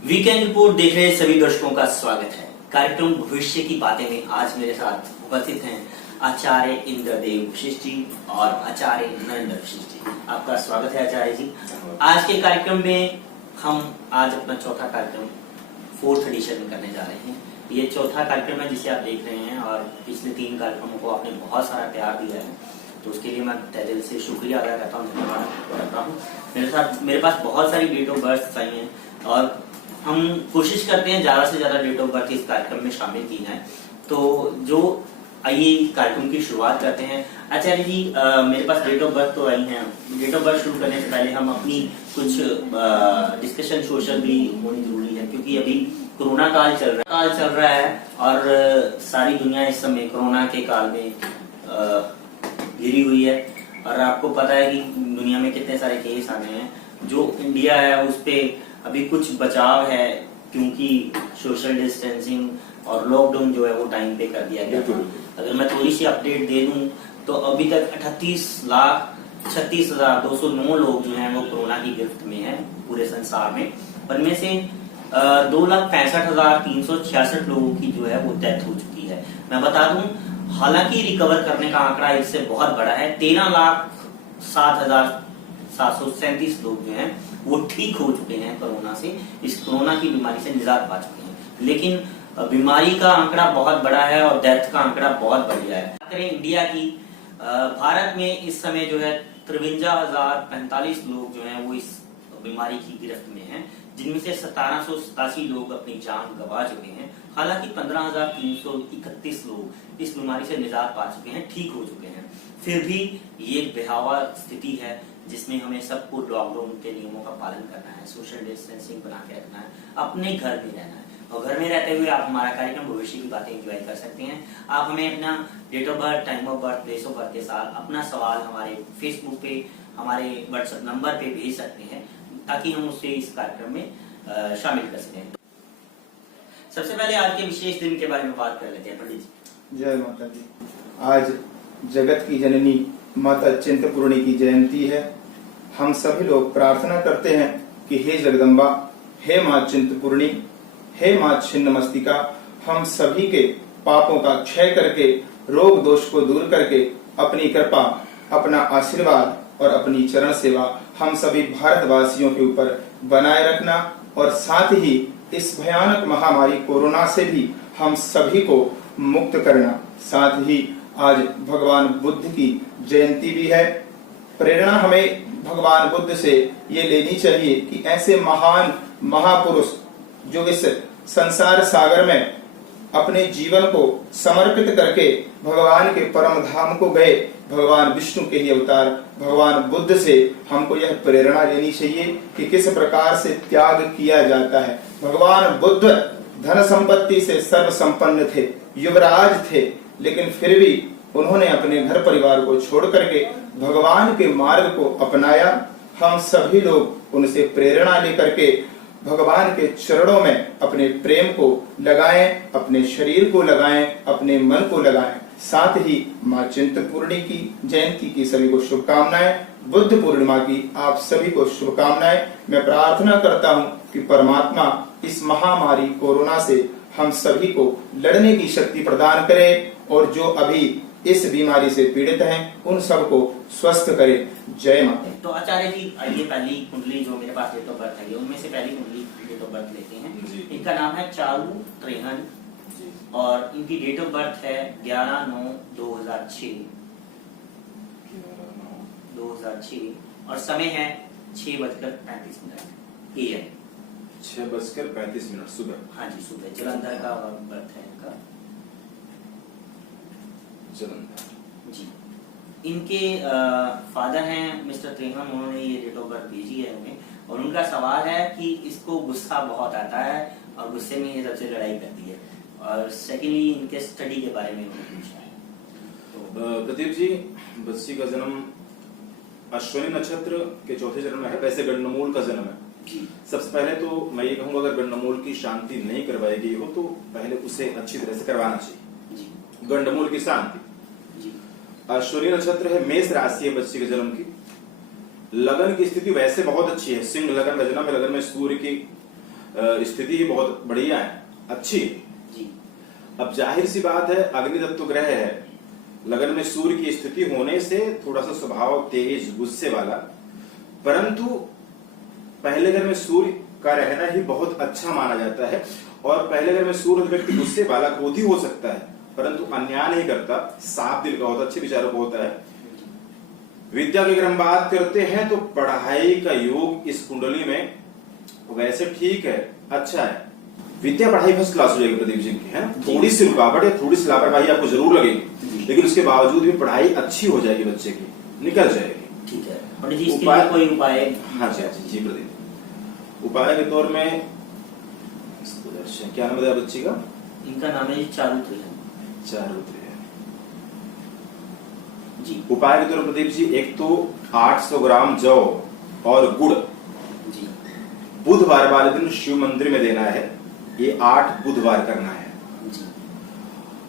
Weekend report देख रहे सभी दर्शकों का स्वागत है। कार्यक्रम भविष्य की बातें में आज मेरे साथ उपस्थित हैं आचार्य इंद्रदेव वशिष्ठ जी और आचार्य नरेंद्र वशिष्ठ जी। आपका स्वागत है आचार्य जी। आज के कार्यक्रम में हम आज अपना चौथा कार्यक्रम 4th एडिशन में करने जा रहे हैं। ये चौथा कार्यक्रम है जिसे आप देख रहे हैं और पिछले 3 कार्यक्रमों को आपने बहुत सारा प्यार दिया है, तो उसके लिए मैं तहे दिल से शुक्रिया अदा करता हूँ, धन्यवाद करता हूँ। मेरे पास बहुत सारी डेट ऑफ बर्थ आई हैं और हम कोशिश करते हैं ज्यादा से ज्यादा डेट ऑफ बर्थ इस कार्यक्रम में शामिल की जाए। तो जो आइए कार्यक्रम की शुरुआत करते हैं। आचार्य जी, मेरे पास डेट ऑफ बर्थ तो आई हैं। डेट ऑफ बर्थ शुरू करने से पहले हम अपनी कुछ डिस्कशन सोशल भी होनी जरूरी है, क्योंकि अभी कोरोना काल चल रहा है और सारी दुनिया इस समय कोरोना के काल में घिरी हुई है। और आपको पता है कि दुनिया में कितने सारे केस आने हैं। जो इंडिया है उस पे अभी कुछ बचाव है, क्योंकि सोशल डिस्टेंसिंग और लॉकडाउन जो है वो टाइम पे कर दिया गया था। अगर मैं थोड़ी सी अपडेट दे दूं तो अभी तक 38,36,209 लोग जो हैं वो कोरोना की गिरफ्त में हैं पूरे संसार में। उनमें से 2,65,366 लोगों की जो है वो डेथ हो चुकी है। मैं बता दूं, हालांकि रिकवर करने का आंकड़ा इससे बहुत बड़ा है। 13,07,737 लोग जो हैं वो ठीक हो चुके हैं कोरोना से, इस कोरोना की बीमारी से निजात पा चुके हैं। लेकिन बीमारी का आंकड़ा बहुत बड़ा है और डेथ का आंकड़ा बहुत बढ़ गया है। करें इंडिया की, भारत में इस समय जो है 53,045 लोग जो हैं वो इस बीमारी की गिरफ्त में हैं, जिनमें से 1787 लोग अपनी जान गंवा चुके हैं। हालांकि 15,331 लोग इस बीमारी से निजात पा चुके हैं, ठीक हो चुके हैं। फिर भी ये बेहावा स्थिति है जिसमें हमें सबको लॉकडाउन के नियमों का पालन करना है, सोशल डिस्टेंसिंग बना के रखना है, अपने घर में रहना है। और घर में रहते हुए आप हमारा कार्यक्रम भविष्य की बातें एंजॉय कर सकते हैं। आप हमें अपना date of birth, time of birth, place of birth के साथ अपना सवाल हमारे फेसबुक पे, हमारे व्हाट्सएप नंबर पे भेज सकते हैं, ताकि हम उससे इस कार्यक्रम में शामिल कर सकें। सबसे पहले आज के विशेष दिन के बारे में बात कर लेते हैं पंडित जी। जय माता दी। आज जगत की जननी माता चिंतपूर्णी की जयंती है। हम सभी लोग प्रार्थना करते हैं कि हे जगदम्बा, हे माँ चिंतपूर्णी, हे माँ छिन्नमस्तिका, हम सभी के पापों का क्षय करके, रोग दोष को दूर करके, अपनी कृपा, अपना आशीर्वाद और अपनी चरण सेवा हम सभी भारतवासियों के ऊपर बनाए रखना और साथ ही इस भयानक महामारी कोरोना से भी हम सभी को मुक्त करना। साथ ही आज भगवान बुद्ध की जयंती भी है। प्रेरणा हमें भगवान बुद्ध से ये लेनी चाहिए कि ऐसे महान महापुरुष जो इस संसार सागर में अपने जीवन को समर्पित करके भगवान के परम धाम को गए, भगवान विष्णु के ही अवतार भगवान बुद्ध से हमको यह प्रेरणा लेनी चाहिए कि किस प्रकार से त्याग किया जाता है। भगवान बुद्ध धन संपत्ति से सर्व संपन्न थे, युवराज थे, लेकिन फिर भी उन्होंने अपने घर परिवार को छोड़ करके भगवान के मार्ग को अपनाया। हम सभी लोग उनसे प्रेरणा लेकर के भगवान के चरणों में अपने प्रेम को लगाएं, अपने शरीर को लगाएं, अपने मन को लगाएं। साथ ही माँ चिंतपूर्णी की जयंती की सभी को शुभकामनाएं। बुद्ध पूर्णिमा की आप सभी को शुभकामनाएं। मैं प्रार्थना करता हूँ कि परमात्मा इस महामारी कोरोना से हम सभी को लड़ने की शक्ति प्रदान करे और जो अभी इस बीमारी से पीड़ित हैं उन सबको स्वस्थ करे। जय माता। तो आचार्य जी, ये पहली कुंडली जो मेरे पास डेट ऑफ बर्थ है, उनमें से पहली कुंडली डेट ऑफ बर्थ लेते हैं। इनका नाम है चारू त्रेहन और इनकी डेट ऑफ बर्थ है 11/9/2006 और समय है 6:35 AM। 6:35 सुबह। हाँ जी, सुबह। जलंधर का बर्थ है इनका। जलंधर जी। इनके फादर हैं मिस्टर त्रेहन, उन्होंने ये डेट ऑफ बर्थ भेजी है हमें और उनका सवाल है कि इसको गुस्सा बहुत आता है और गुस्से में ये सबसे लड़ाई करती है। और सेकेंडली इनके स्टडी के बारे में उन्होंने पूछा है। तो प्रदीप जी, बच्ची का जन्म अश्विनी नक्षत्र के चौथे चरण में है। वैसे गंडमूल का जन्म है। सबसे पहले तो मैं ये कहूंगा, अगर गंडमूल की शांति नहीं करवाई गई हो तो पहले उसे अच्छी तरह से करवाना चाहिए। गंडमूल की शांति। अश्विनी नक्षत्र है, मेष राशि है बच्ची के जन्म की। लगन की स्थिति वैसे बहुत अच्छी है। सिंह लगन का जन्म है। लगन में सूर्य की स्थिति ही बहुत बढ़िया है, अच्छी है। जी अब जाहिर सी बात है, अग्नि तत्व ग्रह है, लगन में सूर्य की स्थिति होने से थोड़ा सा स्वभाव तेज, गुस्से वाला, परंतु पहले घर में सूर्य का रहना ही बहुत अच्छा माना जाता है। और पहले घर में सूर्य व्यक्ति गुस्से वाला, क्रोधी हो सकता है, परंतु अन्याय नहीं करता, साफ दिल का होता, अच्छे विचारों का होता है। विद्या की अगर हम बात करते हैं तो पढ़ाई का योग इस कुंडली में वैसे ठीक है, अच्छा है। विद्या पढ़ाई फर्स्ट क्लास हो जाएगी प्रदीप जी की, है ना। थोड़ी सी रुकावट या थोड़ी सी लापरवाही आपको जरूर लगेगी, लेकिन उसके बावजूद भी पढ़ाई अच्छी हो जाएगी, बच्चे की निकल जाएगी। ठीक है पंडित जी, इसके लिए कोई उपाय? हाँ जी, जी प्रदीप। उपाय के तौर में क्या नाम है बच्ची का? इनका नाम है चारुत्री। जी। उपाय के तौर पर प्रदीप जी, एक तो 800 ग्राम जौ और गुड़ जी बुधवार वाले दिन शिव मंदिर में देना है। ये 8 बुधवार करना है जी।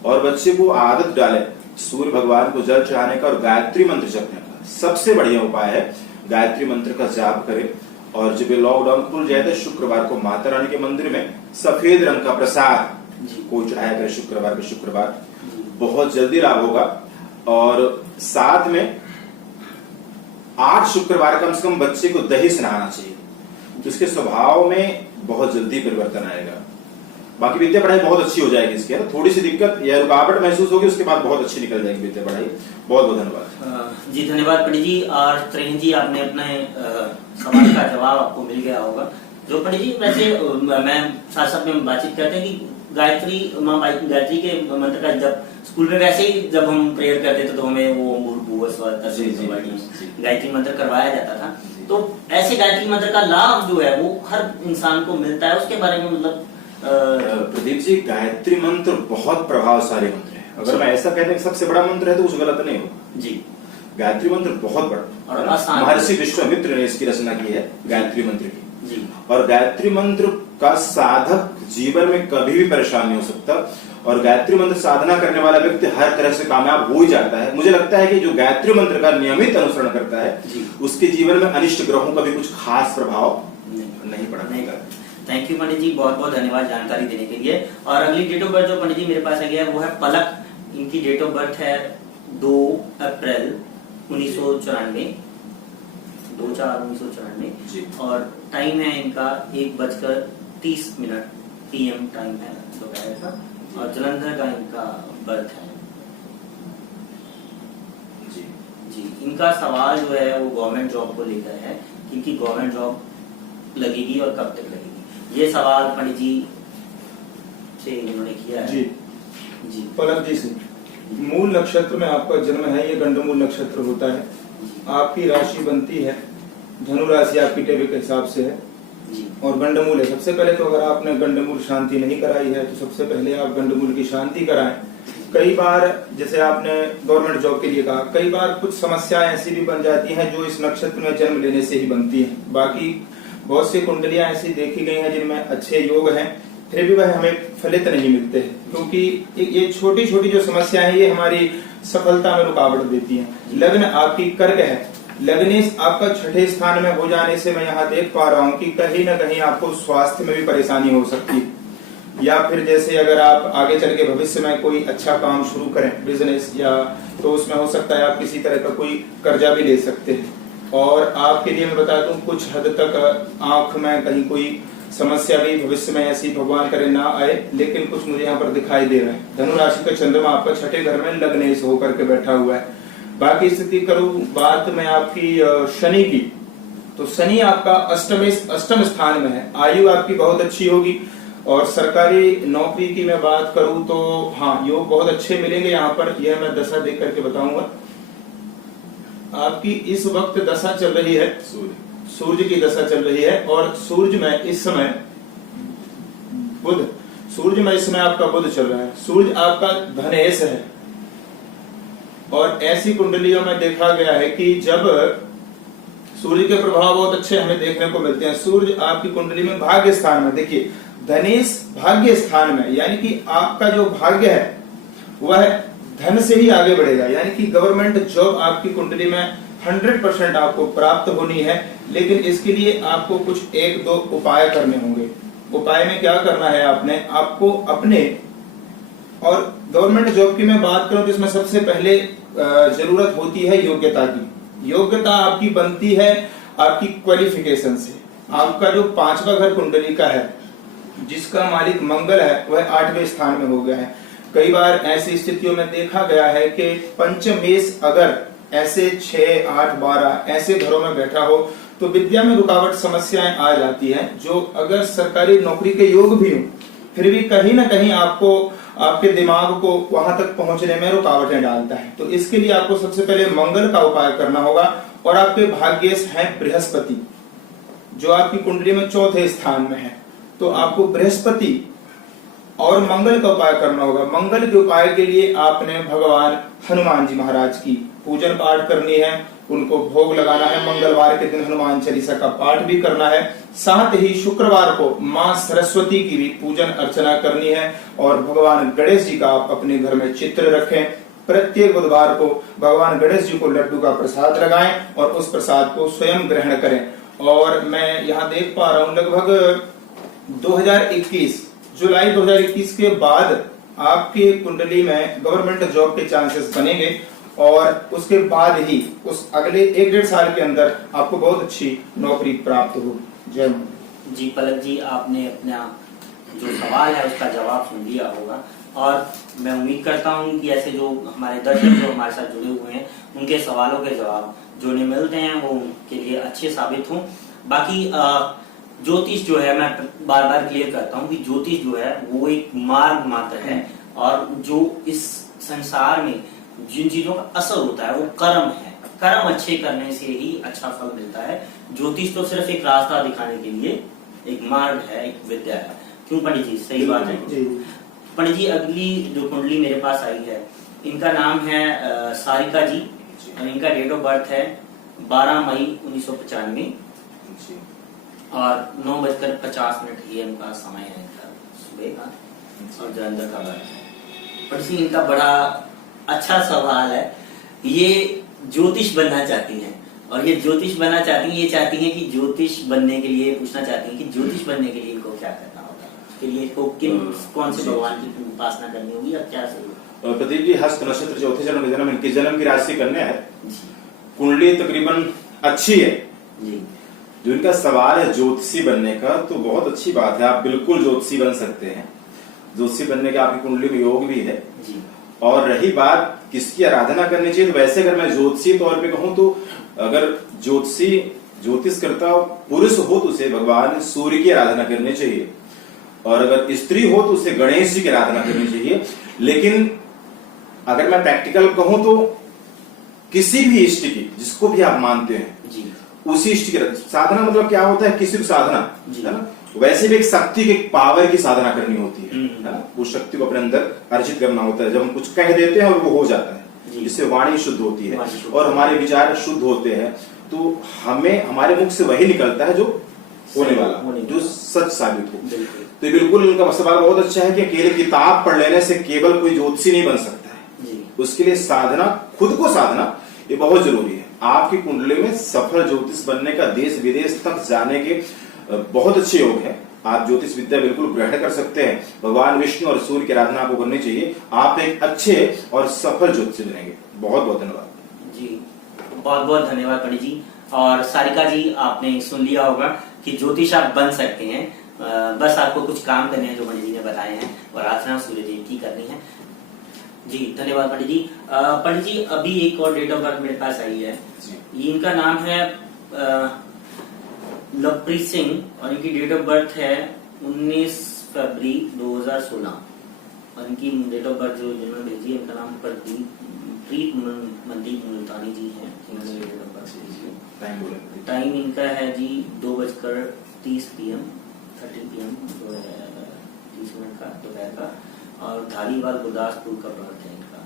और बच्चे को आदत डाले सूर्य भगवान को जल चढ़ाने का और गायत्री मंत्र जपने का। सबसे बढ़िया उपाय है गायत्री मंत्र का जाप करे। और जब ये लॉकडाउन खुल जाए तो शुक्रवार को माता रानी के मंदिर में सफेद रंग का प्रसाद कोई चढ़ाया करे शुक्रवार के शुक्रवार, बहुत जल्दी लाभ होगा। और साथ में 8 शुक्रवार कम से कम बच्चे को दही से नहाना चाहिए, तो इसके स्वभाव में बहुत जल्दी परिवर्तन आएगा। बाकी विद्या पढ़ाई बहुत अच्छी हो जाएगी इसके, ना थोड़ी सी दिक्कत या रुकावट महसूस होगी, उसके बाद बहुत अच्छी निकल जाएगी विद्या पढ़ाई। बहुत बहुत धन्यवाद जी। धन्यवाद पंडित जी। और त्रिन जी, आपने अपने सवाल का जवाब आपको मिल गया होगा। जो पंडित जी, वैसे मैं साथ साथ में बातचीत करते हैं कि गायत्री माँ गायत्री के मंत्र का जब स्कूल में वैसे ही जब हम प्रेयर करते थे तो हमें वो गायत्री मंत्र करवाया जाता था। तो ऐसे गायत्री मंत्र का लाभ जो है वो हर इंसान को मिलता है, उसके बारे में मतलब प्रदीप जी, गायत्री मंत्र बहुत प्रभावशाली मंत्र है। अगर मैं ऐसा कहते हैं कि सबसे बड़ा मंत्र है तो कुछ गलत नहीं होगा जी। गायत्री मंत्र बहुत बड़ा और आसान, महर्षि विश्वामित्र ने इसकी रचना की है गायत्री मंत्र की जी। और गायत्री मंत्र का साधक जीवन में कभी भी परेशान नहीं हो सकता। और गायत्री मंत्र साधना करने वाला व्यक्ति हर तरह से कामयाब हो ही जाता है। मुझे लगता है कि जो गायत्री मंत्र का नियमित अनुसरण करता है उसके जीवन में अनिष्ट ग्रहों का भी कुछ खास प्रभाव नहीं पड़ेगा। थैंक यू पंडित जी, बहुत बहुत धन्यवाद जानकारी देने के लिए। और अगली डेट ऑफ बर्थ जो पंडित जी मेरे पास आ गया है वो है पलक। इनकी डेट ऑफ बर्थ है 2 अप्रैल 1994, 2/4/1994 और टाइम है इनका 1:30 PM टाइम है दोपहर का। और जलंधर का इनका बर्थ है जी। जी। इनका सवाल जो है वो गवर्नमेंट जॉब को लेकर है, इनकी गवर्नमेंट जॉब लगेगी और कब तक लगेगी, ये सवाल पंडित जी से इन्होंने किया है। जी जी। पलक जी से मूल नक्षत्र में आपका जन्म है, ये गंडमूल नक्षत्र होता है। आपकी राशि बनती है धनु राशि, आपकी टेबल के हिसाब से है जी। और गंडमूल है। सबसे पहले तो अगर आपने गंडमूल शांति नहीं कराई है तो सबसे पहले आप गंडमूल की शांति कराएं। कई बार जैसे आपने गवर्नमेंट जॉब के लिए कहा, कई बार कुछ समस्याएं ऐसी भी बन जाती हैं जो इस नक्षत्र में जन्म लेने से ही बनती हैं। बाकी बहुत सी कुंडलियां ऐसी देखी गई हैं जिनमें अच्छे योग हैं, फिर भी वह हमें फलित नहीं मिलते हैं, क्योंकि ये छोटी छोटी जो समस्या है ये हमारी सफलता में रुकावट देती हैं। लग्न आपकी कर्क है, लग्नेश आपका 6ठे स्थान में हो जाने से मैं यहाँ देख पा रहा हूँ कि कहीं ना कहीं आपको स्वास्थ्य में भी परेशानी हो सकती है, या फिर जैसे अगर आप आगे चल के भविष्य में कोई अच्छा काम शुरू करें बिजनेस, या तो उसमें हो सकता है आप किसी तरह का कोई कर्जा भी ले सकते हैं। और आपके लिए मैं बता दूं कुछ हद तक आंख में कहीं कोई समस्या भी भविष्य में ऐसी भगवान करे ना आए, लेकिन कुछ मुझे यहाँ पर दिखाई दे रहा है। धनु राशि का चंद्रमा आपका 6ठे घर में लग्नेश होकर के बैठा हुआ है। बाकी स्थिति करूं बात में आपकी शनि की, तो शनि आपका अष्टम स्थान में है। आयु आपकी बहुत अच्छी होगी और सरकारी नौकरी की मैं बात करूं तो हाँ, योग बहुत अच्छे मिलेंगे यहाँ पर। यह मैं दशा देख करके बताऊंगा। आपकी इस वक्त दशा चल रही है, सूर्य की दशा चल रही है और सूर्य में इस समय आपका बुध चल रहा है। सूर्य आपका धनेश है और ऐसी कुंडलियों में देखा गया है कि जब सूर्य के प्रभाव बहुत अच्छे हमें देखने को मिलते हैं। सूर्य आपकी कुंडली में भाग्य स्थान में, देखिए धनेश भाग्य स्थान में, यानी कि आपका जो भाग्य है वह धन से ही आगे बढ़ेगा, यानी कि गवर्नमेंट जॉब आपकी कुंडली में 100% आपको प्राप्त होनी है। लेकिन इसके लिए आपको कुछ 1-2 उपाय करने होंगे। उपाय में क्या करना है आपने, आपको अपने, और गवर्नमेंट जॉब की मैं बात करूं तो इसमें सबसे पहले जरूरत होती है योग्यता की। योग्यता आपकी बनती है आपकी क्वालिफिकेशन से। आपका जो 5वां घर कुंडली का है, जिसका मालिक मंगल है, वह 8वें स्थान में हो गया है। कई बार ऐसी स्थितियों में देखा गया है कि पंचमेश अगर ऐसे 6, 8, 12 ऐसे घरों में बैठा हो तो विद्या में रुकावट समस्याएं आ जाती हैं, जो अगर सरकारी नौकरी के योग भी हो फिर भी कहीं ना कहीं आपको, आपके दिमाग को वहां तक पहुंचने में रुकावटें डालता है। तो इसके लिए आपको सबसे पहले मंगल का उपाय करना होगा। और आपके भाग्येश हैं बृहस्पति, जो आपकी कुंडली में 4थे स्थान में है, तो आपको बृहस्पति और मंगल का उपाय करना होगा। मंगल के उपाय के लिए आपने भगवान हनुमान जी महाराज की पूजन पाठ करनी है, उनको भोग लगाना है। मंगलवार के दिन हनुमान चालीसा का पाठ भी करना है। साथ ही शुक्रवार को मां सरस्वती की भी पूजन अर्चना करनी है। और भगवान गणेश जी का आप अपने घर में चित्र रखें। प्रत्येक बुधवार को भगवान गणेश जी को लड्डू का प्रसाद लगाएं और उस प्रसाद को स्वयं ग्रहण करें। और मैं यहाँ देख पा रहा हूँ लगभग 2021 जुलाई 2021 के बाद आपके कुंडली में गवर्नमेंट जॉब के चांसेस बनेंगे और उसके बाद ही उस अगले 1-1.5 साल के अंदर आपको बहुत अच्छी नौकरी प्राप्त होगी। जय मां। जी पलक जी, आपने अपना जो सवाल है उसका जवाब सुन लिया होगा और मैं उम्मीद करता हूं कि ऐसे जो हमारे दर्शक जो हमारे साथ जुड़े हुए हैं उनके सवालों के जवाब जो उन्हें मिलते हैं वो उनके लिए अच्छे साबित हों। बाकी ज्योतिष जो है, मैं बार बार क्लियर करता हूँ कि ज्योतिष जो है वो एक मार्ग मात्र है और जो इस संसार में जिन चीजों का असर होता है वो कर्म है। कर्म अच्छे करने से ही अच्छा फल मिलता है। ज्योतिष तो सिर्फ एक रास्ता दिखाने के लिए एक मार्ग है, एक विद्या है। क्यों पंडित जी, सही बात है। पंडित जी, अगली जो कुंडली मेरे पास आई है, इनका नाम है सारिका जी और इनका डेट ऑफ बर्थ है 12 मई 1995 और 9:50 AM का समय है इनका सुबह का और जलंधर का बर्थ है। पंडित जी, इनका बड़ा अच्छा सवाल है। ये ज्योतिष बनना चाहती हैं और ये ज्योतिष बनना चाहती हैं, ये चाहती हैं कि ज्योतिष बनने के लिए पूछना चाहती हैं कि ज्योतिष बनने के लिए इनको क्या करना होगा, उसके लिए इनको कौन से भगवान की उपासना करनी होगी या क्या सही। प्रदीप जी, हस्त नक्षत्र 4थे जन्म में जन्म, इनकी जन्म की राशि कन्या है। कुंडली तकरीबन अच्छी है जी। जो इनका सवाल है ज्योतिषी बनने का, तो बहुत अच्छी बात है, आप बिल्कुल ज्योतिषी बन सकते हैं। ज्योतिषी बनने का आपकी कुंडली में योग भी है जी। और रही बात किसकी आराधना करनी चाहिए, तो वैसे अगर मैं ज्योतिषी तौर पे कहूं तो अगर ज्योतिष करता पुरुष हो तो उसे भगवान सूर्य की आराधना करनी चाहिए और अगर स्त्री हो तो उसे गणेश जी की आराधना करनी चाहिए। लेकिन अगर मैं प्रैक्टिकल कहूं तो किसी भी इष्ट की, जिसको भी आप मानते हैं जी, उसी इष्ट की साधना, मतलब क्या होता है, किसी की साधना जी। है ना, वैसे भी एक शक्ति के पावर की साधना करनी होती है हम्म। ना, उस शक्ति को अपने अंदर अर्जित करना होता है। जब हम कुछ कह देते हैं और वो हो जाता है, जिससे वाणी शुद्ध होती है और हमारे विचार शुद्ध होते हैं, तो हमें हमारे मुख से वही निकलता है जो होने वाला, जो सच साबित हो। तो बिल्कुल उनका सवाल बहुत अच्छा है कि केवल किताब पढ़ लेने से केवल कोई ज्योतिषी नहीं बन सकता है। उसके लिए साधना, खुद को साधना, ये बहुत जरूरी है। आपकी कुंडली में सफल ज्योतिष बनने का, देश विदेश तक जाने के बहुत अच्छे योग है। आप ज्योतिष विद्या बिल्कुल ग्रहण कर सकते हैं। भगवान विष्णु और सूर्य की आराधना आपको करनी चाहिए। आप एक अच्छे और सफल ज्योतिषी बनेंगे। बहुत बहुत धन्यवाद जी। बहुत बहुत धन्यवाद पंडित जी। और सारिका जी, आपने सुन लिया होगा कि ज्योतिष आप बन सकते हैं, बस आपको कुछ काम करने हैं जो पंडित जी ने बताए हैं और आराधना सूर्य देव की करनी है। जी धन्यवाद पंडित जी। पंडित जी, अभी एक और डेट ऑफ बर्थ मेरे पास आई है। इनका नाम है लवप्रीत सिंह और इनकी डेट ऑफ बर्थ है 19 फरवरी 2016 और इनकी डेट ऑफ बर्थ जो जिन्होंने भेजी है, इनका नाम प्रीत मनदीप मुल्तानी जी हैं। इन्होंने डेट ऑफ बर्थ भेजी है। टाइम इनका है जी 2:30 PM 30 PM 30 मिनट का दोपहर का और धारीवाल गुरदासपुर का बर्थ है इनका।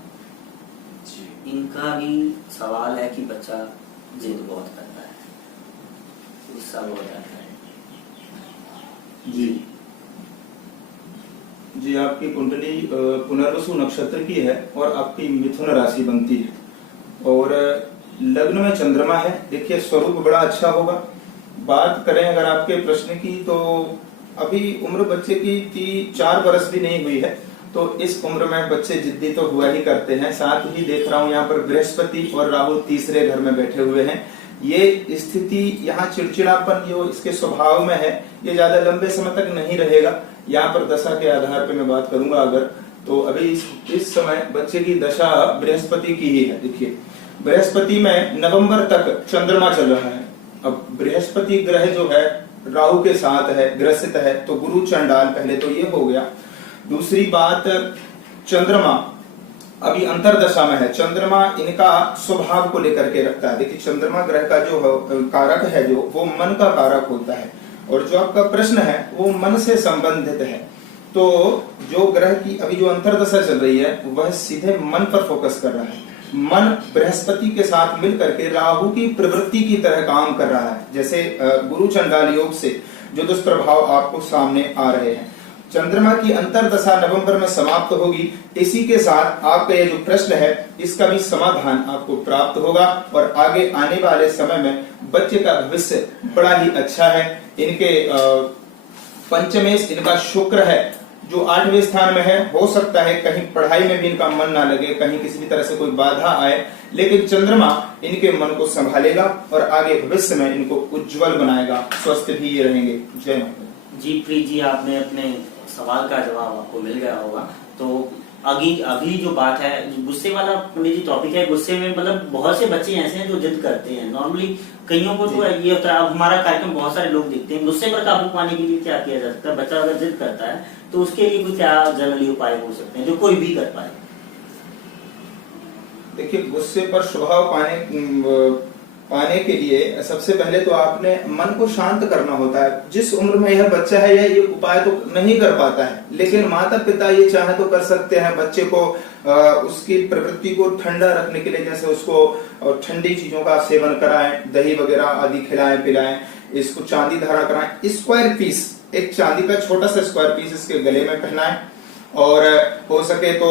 इनका भी सवाल है कि बच्चा जिद बहुत करता है, गुस्सा बहुत आता है। जी जी, आपकी कुंडली पुनर्वसु नक्षत्र की है और आपकी मिथुन राशि बनती है और लग्न में चंद्रमा है। देखिए, स्वरूप बड़ा अच्छा होगा। बात करें अगर आपके प्रश्न की, तो अभी उम्र बच्चे की 4 वर्ष भी नहीं हुई है, तो इस उम्र में बच्चे जिद्दी तो हुआ ही करते हैं। साथ ही देख रहा हूँ यहाँ पर बृहस्पति और राहु तीसरे घर में बैठे हुए हैं। ये स्थिति यहाँ चिड़चिड़ापन जो इसके स्वभाव में है, ये ज्यादा लंबे समय तक नहीं रहेगा। यहाँ पर दशा के आधार पर मैं बात करूंगा अगर, तो अभी इस समय बच्चे की दशा बृहस्पति की ही है। देखिए बृहस्पति में नवंबर तक चंद्रमा चल रहा है। अब बृहस्पति ग्रह जो है राहु के साथ है, ग्रसित है, तो गुरु चंडाल, पहले तो ये हो गया। दूसरी बात, चंद्रमा अभी अंतरदशा में है। चंद्रमा इनका स्वभाव को लेकर के रखता है। देखिए चंद्रमा ग्रह का जो कारक है, जो वो मन का कारक होता है, और जो आपका प्रश्न है वो मन से संबंधित है। तो जो ग्रह की अभी जो अंतरदशा चल रही है वह सीधे मन पर फोकस कर रहा है। मन बृहस्पति के साथ मिलकर के राहु की प्रवृत्ति की तरह काम कर रहा है। जैसे गुरु चंडाल योग से जो दुष्प्रभाव आपको सामने आ रहे हैं, चंद्रमा की अंतरदशा नवंबर में समाप्त होगी। इसी के साथ आपका ये जो प्रश्न है इसका भी समाधान आपको प्राप्त होगा, और आगे आने वाले समय में बच्चे का भविष्य बड़ा ही अच्छा है। इनके पंचमेश इनका शुक्र है जो 8वें स्थान में है। हो सकता है कहीं पढ़ाई में भी इनका मन ना लगे, कहीं किसी भी तरह से कोई बाधा आए, लेकिन चंद्रमा इनके मन को संभालेगा और आगे भविष्य में इनको उज्जवल बनाएगा। स्वस्थ भी ये रहेंगे। जय माता। जी प्रीत जी, आपने अपने सवाल का जवाब आपको मिल गया होगा। तो अभी जो बात है, गुस्से वाला पंडित जी टॉपिक है। गुस्से में मतलब बहुत से बच्चे ऐसे हैं जो जिद करते हैं। नॉर्मली कईयों को तो ये होता है, अब हमारा कार्यक्रम बहुत सारे लोग देखते हैं। गुस्से पर काबू पाने के लिए क्या किया जा सकता है? बच्चा अगर जिद करता है तो उसके लिए क्या जनरली उपाय हो सकते हैं जो कोई भी कर पाए? देखिए गुस्से पर स्वभाव पाने के लिए सबसे पहले तो आपने मन को शांत करना होता है। जिस उम्र में यह बच्चा है यह ये उपाय तो नहीं कर पाता है, लेकिन माता पिता ये चाहे तो कर सकते हैं। बच्चे को उसकी प्रवृत्ति को ठंडा रखने के लिए जैसे उसको ठंडी चीजों का सेवन कराएं, दही वगैरह आदि खिलाएं पिलाएं, इसको चांदी धारण कराएं। स्क्वायर पीस, एक चांदी का छोटा सा स्क्वायर पीस इसके गले में पहनाएं, और हो सके तो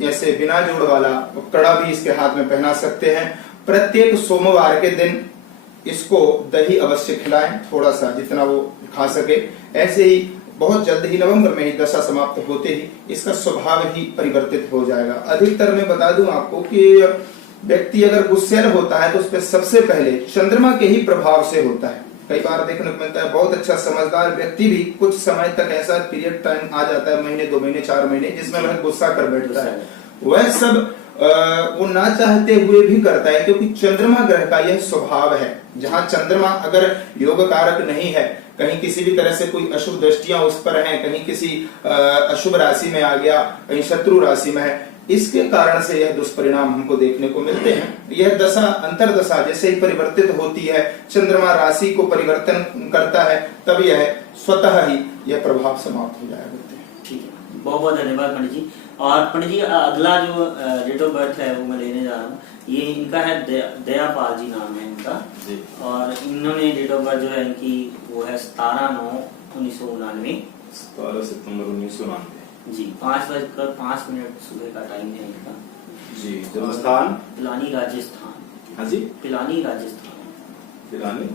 जैसे बिना जोड़ वाला कड़ा भी इसके हाथ में पहना सकते हैं। प्रत्येक सोमवार के दिन इसको दही अवश्य खिलाएं, थोड़ा सा जितना वो खा सके। ऐसे ही बहुत जल्द ही नवंबर में ही दशा समाप्त होते ही इसका स्वभाव ही परिवर्तित हो जाएगा। अधिकतर मैं बता दूं आपको कि व्यक्ति अगर गुस्सैल होता है तो उस पर सबसे पहले चंद्रमा के ही प्रभाव से होता है। कई बार देखने को मिलता है बहुत अच्छा समझदार व्यक्ति भी कुछ समय तक ऐसा पीरियड टाइम आ जाता है, महीने 2 महीने 4 महीने, जिसमें वह गुस्सा कर बैठता है। वह सब वो ना चाहते हुए भी करता है, क्योंकि चंद्रमा ग्रह का यह स्वभाव है। जहां चंद्रमा अगर योग कारक नहीं है, कहीं किसी भी तरह से कोई अशुभ दृष्टियां उस पर हैं, कहीं किसी अशुभ राशि में आ गया, कहीं शत्रु राशि में है, इसके कारण से यह दुष्परिणाम हमको देखने को मिलते हैं। यह दशा अंतरदशा जैसे ही परिवर्तित होती है, चंद्रमा राशि को परिवर्तन करता है, तब यह स्वतः ही यह प्रभाव समाप्त हो जाएगा। ठीक है, बहुत बहुत धन्यवाद पंडित जी। और पंडित जी अगला जो डेट ऑफ बर्थ है वो मैं लेने जा रहा हूँ। ये इनका है दयापाल जी नाम है इनका, और इन्होंने डेट ऑफ बर्थ जो है इनकी वो है 17/9/1999। 17 सितंबर 1999 जी। 5:05 सुबह का टाइम है इनका जी। जन्म स्थान पिलानी राजस्थान। हाँ जी, पिलानी राजस्थान। पिलानी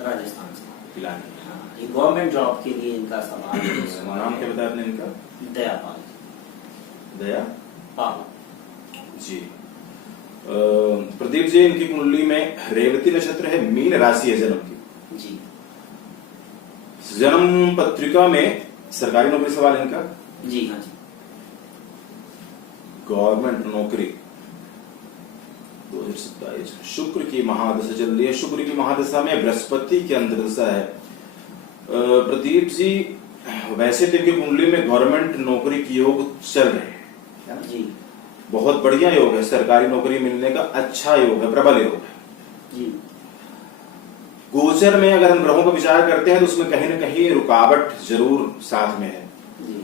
राजस्थान से पिलानी। ये गवर्नमेंट जॉब के लिए इनका सवाल है। नाम क्या बताया आपने इनका? दयापाल। दयापाल जी। प्रदीप जी, इनकी कुंडली में रेवती नक्षत्र है, मीन राशि है जन्म की जी। जन्म पत्रिका में सरकारी नौकरी सवाल है इनका जी। हाँ जी। गवर्नमेंट नौकरी 2027। शुक्र की महादशा चल रही है। शुक्र की महादशा में बृहस्पति की अंतर्दशा है। प्रदीप जी, वैसे तो इनकी कुंडली में गवर्नमेंट नौकरी की योग चल रहे हैं जी। बहुत बढ़िया योग है, सरकारी नौकरी मिलने का अच्छा योग है, प्रबल योग है जी। गोचर में अगर हम ग्रहों पर विचार करते हैं तो उसमें कहीं ना कहीं रुकावट जरूर साथ में है।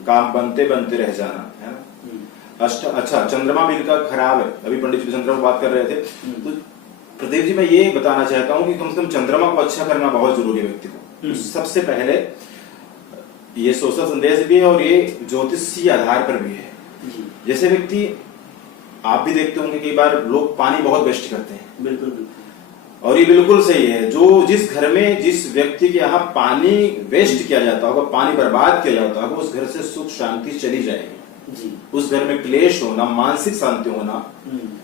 काम बनते बनते रह जाना है ना। अच्छा, चंद्रमा भी इनका खराब है। अभी पंडित जी चंद्रमा बात कर रहे थे, तो प्रदीप जी मैं ये बताना चाहता हूँ कि कम से कम चंद्रमा को अच्छा करना बहुत जरूरी है व्यक्ति को। तो सबसे पहले ये सोशल संदेश भी है और ये ज्योतिषीय आधार पर भी है। जैसे व्यक्ति आप भी देखते होंगे कई बार लोग पानी बहुत वेस्ट करते हैं। बिल्कुल। और ये बिल्कुल सही है। जो जिस घर में जिस व्यक्ति के यहाँ पानी वेस्ट किया जाता होगा, पानी बर्बाद किया जाता होगा, उस घर से सुख शांति चली जाएगी जी। उस घर में क्लेश होना, मानसिक शांति होना,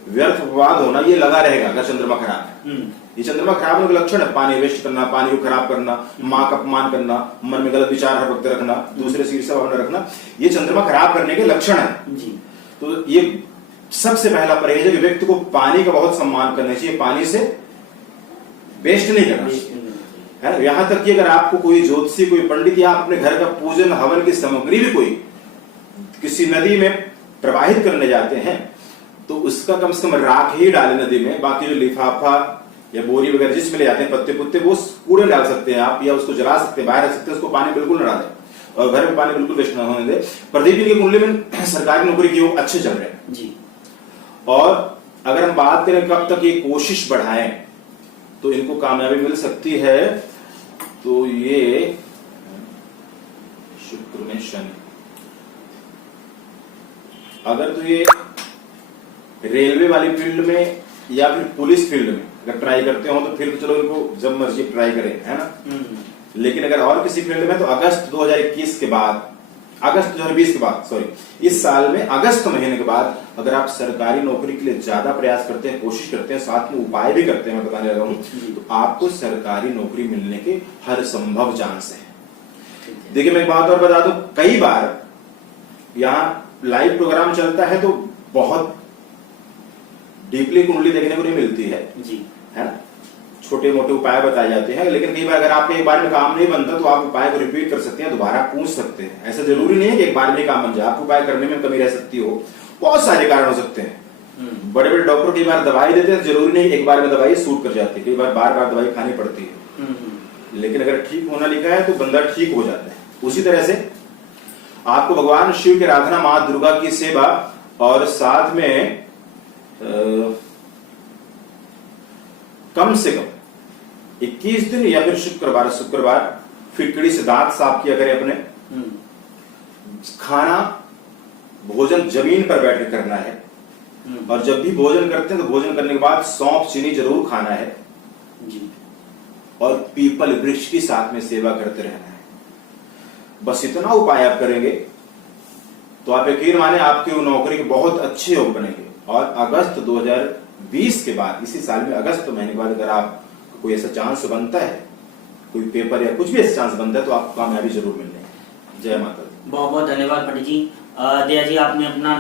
व्यर्थ विवाद होना, ये लगा रहेगा अगर चंद्रमा खराब है। ये चंद्रमा खराब होने का लक्षण है। पानी वेस्ट करना, पानी को खराब करना, माँ का अपमान करना, मन में गलत विचार हर वक्त रखना, दूसरे से ईर्ष्या भावना रखना, ये चंद्रमा खराब करने के लक्षण है जी। तो ये सबसे पहला परहेज है कि व्यक्ति को पानी का बहुत सम्मान करना चाहिए, पानी से वेस्ट नहीं करना चाहिए, है ना। यहां तक कि अगर आपको कोई ज्योतिषी, कोई पंडित या अपने घर का पूजन हवन की सामग्री भी कोई किसी नदी में प्रवाहित करने जाते हैं तो उसका कम से कम राख ही डाले नदी में। बाकी जो लिफाफा या बोरी वगैरह जिसमें ले जाते हैं, पत्ते पुत्ते, वो कूड़े में डाल सकते हैं आप, या उसको जला सकते हैं, बाहर रख सकते हैं, उसको पानी बिल्कुल न डालें और घर में पानी बिल्कुल वेस्ट न होने दे। प्रदीप जी की कुंडली में सरकारी नौकरी की वो अच्छे चल रहे हैं जी। और अगर हम बात करें कब तक ये कोशिश बढ़ाएं तो इनको कामयाबी मिल सकती है, तो ये शुक्र में शनि, अगर तो ये रेलवे वाली फील्ड में या फिर पुलिस फील्ड में अगर ट्राई करते हो तो फिर तो चलो इनको जब मर्जी ट्राई करें, है ना। लेकिन अगर और किसी फील्ड में तो अगस्त 2021 के बाद, अगस्त 2020 के बाद, सॉरी, इस साल में अगस्त महीने के बाद अगर आप सरकारी नौकरी के लिए ज्यादा प्रयास करते हैं, कोशिश करते हैं, साथ में उपाय भी करते हैं, मैं बताने लगा हूं, तो आपको सरकारी नौकरी मिलने के हर संभव चांस है। देखिए मैं एक बात और बता दूं, कई बार यहाँ लाइव प्रोग्राम चलता है तो बहुत डीपली कुंडली देखने को नहीं मिलती है जी, है ना। छोटे मोटे उपाय बताए जाते हैं, लेकिन कई बार अगर आपके एक बार में काम नहीं बनता तो आप उपाय को रिपीट कर सकते हैं, दोबारा पूछ सकते हैं। ऐसा जरूरी नहीं है कि एक बार में काम बन जाए, आपको उपाय करने में कमी रह सकती हो, बहुत सारे कारण हो सकते हैं। बड़े बड़े डॉक्टर कई बार दवाई देते हैं, जरूरी नहीं एक बार में दवाई सूट कर जाती है, कई बार बार बार दवाई खानी पड़ती है। लेकिन अगर ठीक होना लिखा है तो बंदा ठीक हो जाता है। उसी तरह से आपको भगवान शिव की आराधना, मां दुर्गा की सेवा और साथ में कम से कम 21 दिन या फिर शुक्रवार फिटकड़ी से दांत साफ किया करें अपने। खाना भोजन जमीन पर बैठकर करना है और जब भी भोजन करते हैं तो भोजन करने के बाद सौंफ चीनी जरूर खाना है जी। और पीपल वृक्ष की साथ में सेवा करते रहना है। बस इतना उपाय आप करेंगे तो आप यकीन माने आपकी नौकरी के बहुत अच्छे योग बनेंगे। और अगस्त 2020 के बाद, इसी साल में अगस्त महीने के बाद अगर आप कोई ऐसा चांस बनता है, कोई पेपर या कुछ भी ऐसा चांस बनता है, तो आपको कामयाबी जरूर मिलनी है। जय माता दी। बहुत बहुत धन्यवाद पंडित जी। दया जी, आपने अपना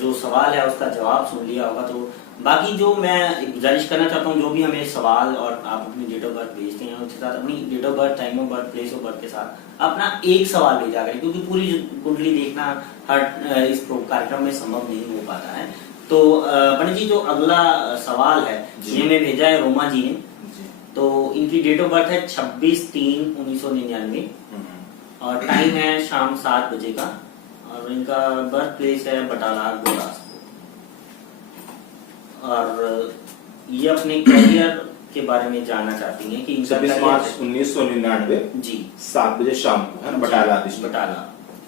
जो सवाल है उसका जवाब सुन लिया होगा। तो बाकी जो मैं गुजारिश करना चाहता हूँ, जो भी हमें सवाल और आप अपनी डेट ऑफ बर्थ भेजते हैं उसके साथ अपनी date of birth, time of birth, place of birth के साथ अपना एक सवाल भेजा करें, क्योंकि पूरी कुंडली देखना हर इस कार्यक्रम में संभव नहीं हो पाता है। तो पंडित जी, जो अगला सवाल है ये मैं भेजा है रोमा जी ने। तो इनकी डेट ऑफ बर्थ है 26/3/1999 और टाइम है शाम 7 बजे का, और इनका बर्थ प्लेस है बटाला, गुरदासपुर। और ये अपने करियर के बारे में जानना चाहती हैं कि 26 मार्च 1999 जी 7 बजे शाम को, है ना, बटाला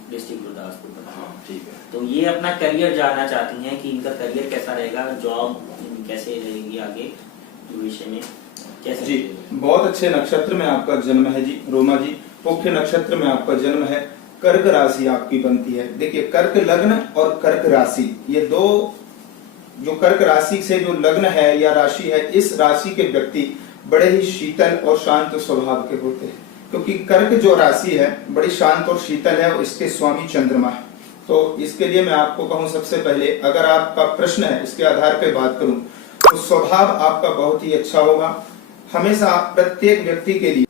डिस्ट्रिक्ट गुरदासपुर। हाँ ठीक है। तो ये अपना करियर जानना चाहती हैं कि इनका करियर कैसा रहेगा, जॉब कैसे रहेगी आगे भविष्य में, कैसे जी। बहुत अच्छे नक्षत्र में आपका जन्म है जी रोमा जी। मुख्य नक्षत्र में आपका जन्म है, कर्क राशि आपकी बनती है। देखिए, कर्क लग्न और कर्क राशि, ये दो, जो कर्क राशि से जो लग्न है या राशि है, इस राशि के व्यक्ति बड़े ही शीतल और शांत स्वभाव के होते हैं, क्योंकि कर्क जो राशि है बड़ी शांत और शीतल है और इसके स्वामी चंद्रमा है। तो इसके लिए मैं आपको कहूं, सबसे पहले अगर आपका प्रश्न है इसके आधार पर बात करूं तो स्वभाव आपका बहुत ही अच्छा होगा। हमेशा प्रत्येक व्यक्ति के लिए,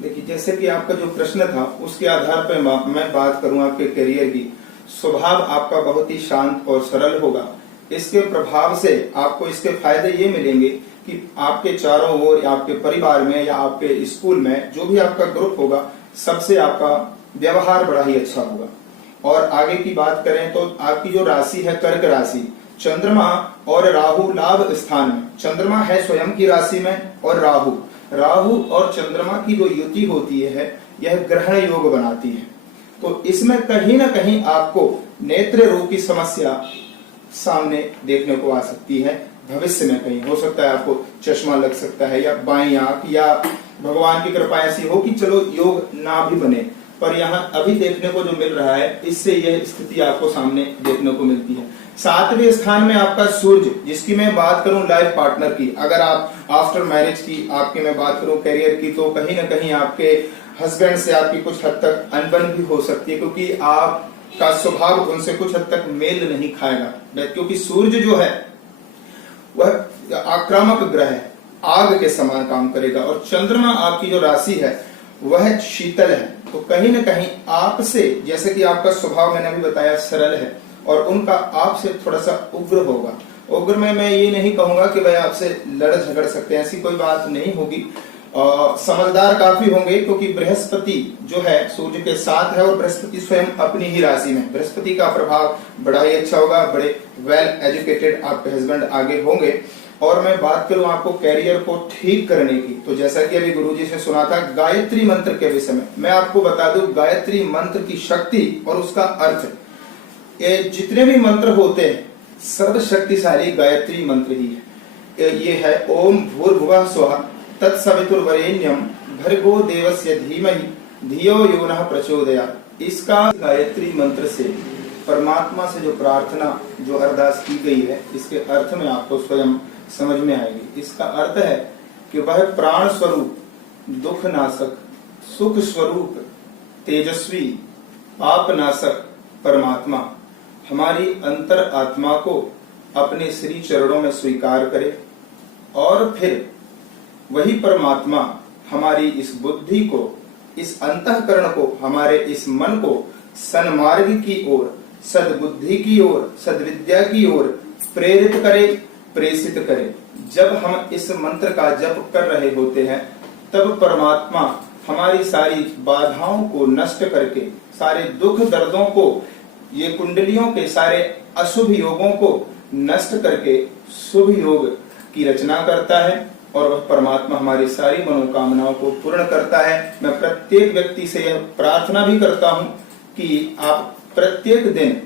देखिए जैसे कि आपका जो प्रश्न था उसके आधार पर मैं बात करूं आपके करियर की, स्वभाव आपका बहुत ही शांत और सरल होगा। इसके प्रभाव से आपको इसके फायदे ये मिलेंगे कि आपके चारों ओर, आपके परिवार में या आपके स्कूल में जो भी आपका ग्रुप होगा, सबसे आपका व्यवहार बड़ा ही अच्छा होगा। और आगे की बात करें तो आपकी जो राशि है कर्क राशि, चंद्रमा और राहु लाभ स्थान में, चंद्रमा है स्वयं की राशि में और राहु और चंद्रमा की जो युति होती है यह ग्रहण योग बनाती है। तो इसमें कहीं ना कहीं आपको नेत्र रोग की समस्या सामने देखने को आ सकती है। भविष्य में कहीं हो सकता है आपको चश्मा लग सकता है, या बाईं आंख, या भगवान की कृपा ऐसी हो कि चलो योग ना भी बने, पर यहाँ अभी देखने को जो मिल रहा है, इससे यह स्थिति आपको सामने देखने को मिलती है। 7वें स्थान में आपका सूर्य, जिसकी मैं बात करूं लाइफ पार्टनर की, अगर आप आफ्टर मैरिज की आपकी मैं बात करूं करियर की, तो कहीं ना कहीं आपके हस्बैंड से आपकी कुछ हद तक अनबन भी हो सकती है, क्योंकि आपका स्वभाव उनसे कुछ हद तक मेल नहीं खाएगा, क्योंकि सूर्य जो है वह आक्रामक ग्रह है, आग के समान काम करेगा, और चंद्रमा आपकी जो राशि है वह शीतल है। तो कहीं ना कहीं आपसे, जैसे कि आपका स्वभाव मैंने अभी बताया सरल है, और उनका आपसे थोड़ा सा उग्र होगा। उग्र में मैं ये नहीं कहूंगा कि भाई आपसे लड़ झगड़ सकते हैं, ऐसी कोई बात नहीं होगी। समझदार काफी होंगे, क्योंकि बृहस्पति जो है सूर्य के साथ है, और बृहस्पति स्वयं अपनी ही राशि में, बृहस्पति का प्रभाव बड़ा ही अच्छा होगा, बड़े वेल एजुकेटेड आपके हस्बैंड आगे होंगे। और मैं बात करूं आपको कैरियर को ठीक करने की, तो जैसा कि अभी गुरुजी से सुना था गायत्री मंत्र के विषय में, मैं आपको बता दूं गायत्री मंत्र की शक्ति और उसका अर्थ। ये जितने भी मंत्र होते हैं सर्वशक्तिशाली गायत्री मंत्र ही है। ये है ओम भूर्भुवः स्वः तत्सवितुर्वरेण्यम भर्गो देवस्य धीमहि धियो यो नः प्रचोदयात्। इसका गायत्री मंत्र से परमात्मा से जो प्रार्थना, जो अरदास की गई है, इसके अर्थ में आपको स्वयं समझ में आएगी। इसका अर्थ है कि वह प्राण स्वरूप, दुख नाशक, सुख स्वरूप, तेजस्वी, पाप नाशक परमात्मा हमारी अंतर आत्मा को अपने श्री चरणों में स्वीकार करे, और फिर वही परमात्मा हमारी इस बुद्धि को, इस अंतःकरण को, हमारे इस मन को सन्मार्ग की ओर, सद्बुद्धि की ओर, सद्विद्या की ओर प्रेरित करे, प्रेषित करे। जब हम इस मंत्र का जप कर रहे होते हैं, तब परमात्मा हमारी सारी बाधाओं को नष्ट करके, सारे दुख दर्दों को, ये कुंडलियों के सारे अशुभ योगों को नष्ट करके शुभ योग की रचना करता है, और वह परमात्मा हमारी सारी मनोकामनाओं को पूर्ण करता है। मैं प्रत्येक व्यक्ति से यह प्रार्थना भी करता हूं कि आप प्रत्येक दिन